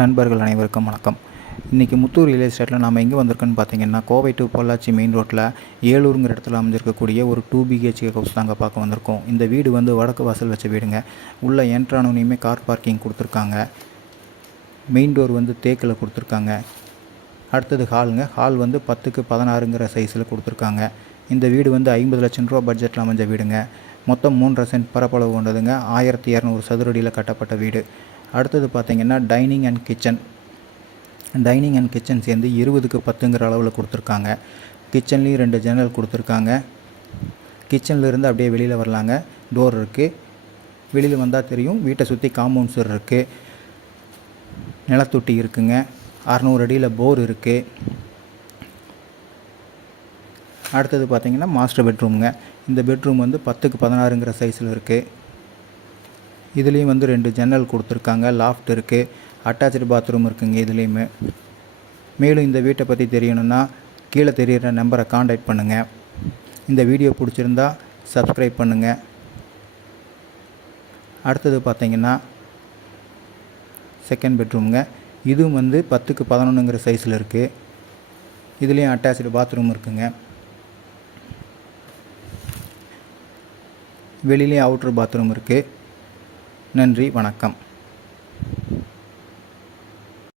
நண்பர்கள் அனைவருக்கும் வணக்கம். இன்றைக்கி முத்தூர் ரியல் எஸ்டேட்டில் நாம் எங்கே வந்திருக்கோன்னு பார்த்தீங்கன்னா, கோவை டு பொள்ளாச்சி மெயின் ரோட்டில் ஏலூருங்கிற இடத்துல அமைஞ்சிருக்கக்கூடிய ஒரு 2 BHK ஹவுஸ் தாங்க பார்க்க வந்திருக்கோம். இந்த வீடு வந்து வடக்கு வாசல் வச்ச வீடுங்க. உள்ளே என்ட்ரானோனையுமே கார் பார்க்கிங் கொடுத்துருக்காங்க. மெயின் டோர் வந்து தேக்கில் கொடுத்துருக்காங்க. அடுத்தது ஹாலுங்க. ஹால் வந்து 10க்கு 16ங்கிற சைஸில் கொடுத்துருக்காங்க. இந்த வீடு வந்து 50 லட்சம் ரூபா பட்ஜெட்டில் அமைஞ்ச வீடுங்க. மொத்தம் 3.5 சென்ட் பரப்பளவு கொண்டதுங்க. 1200 சதுரடியில் கட்டப்பட்ட வீடு. அடுத்தது பார்த்திங்கன்னா டைனிங் அண்ட் கிச்சன் சேர்ந்து 20க்கு 10ங்கிற அளவில் கொடுத்துருக்காங்க. கிச்சன்லேயும் 2 ஜன்னல் கொடுத்துருக்காங்க. கிச்சன்லேருந்து அப்படியே வெளியில் வரலாங்க. டோர் இருக்குது. வெளியில் வந்தால் தெரியும். வீட்டை சுற்றி காம்பவுண்ட் சுவர் இருக்குது. நிலத்தொட்டி இருக்குங்க. 600 அடியில் போர் இருக்குது. அடுத்தது பார்த்திங்கன்னா மாஸ்டர் பெட்ரூமுங்க. இந்த பெட்ரூம் வந்து 10க்கு 16ங்கிற சைஸில் இருக்குது. இதுலேயும் வந்து 2 ஜன்னல் கொடுத்துருக்காங்க. லாஃப்ட் இருக்குது. அட்டாச்சு பாத்ரூம் இருக்குங்க இதுலேயுமே. மேலும் இந்த வீட்டை பற்றி தெரியணுன்னா கீழே தெரிகிற நம்பரை காண்டாக்ட் பண்ணுங்கள். இந்த வீடியோ பிடிச்சிருந்தா சப்ஸ்கிரைப் பண்ணுங்கள். அடுத்தது பார்த்திங்கன்னா செகண்ட் பெட்ரூமுங்க. இதுவும் வந்து 10க்கு 11ங்கிற சைஸில் இருக்குது. இதுலேயும் அட்டாச்சு பாத்ரூம் இருக்குங்க. வெளியிலேயும் அவுட்ரு பாத்ரூம் இருக்குது. நன்றி, வணக்கம்.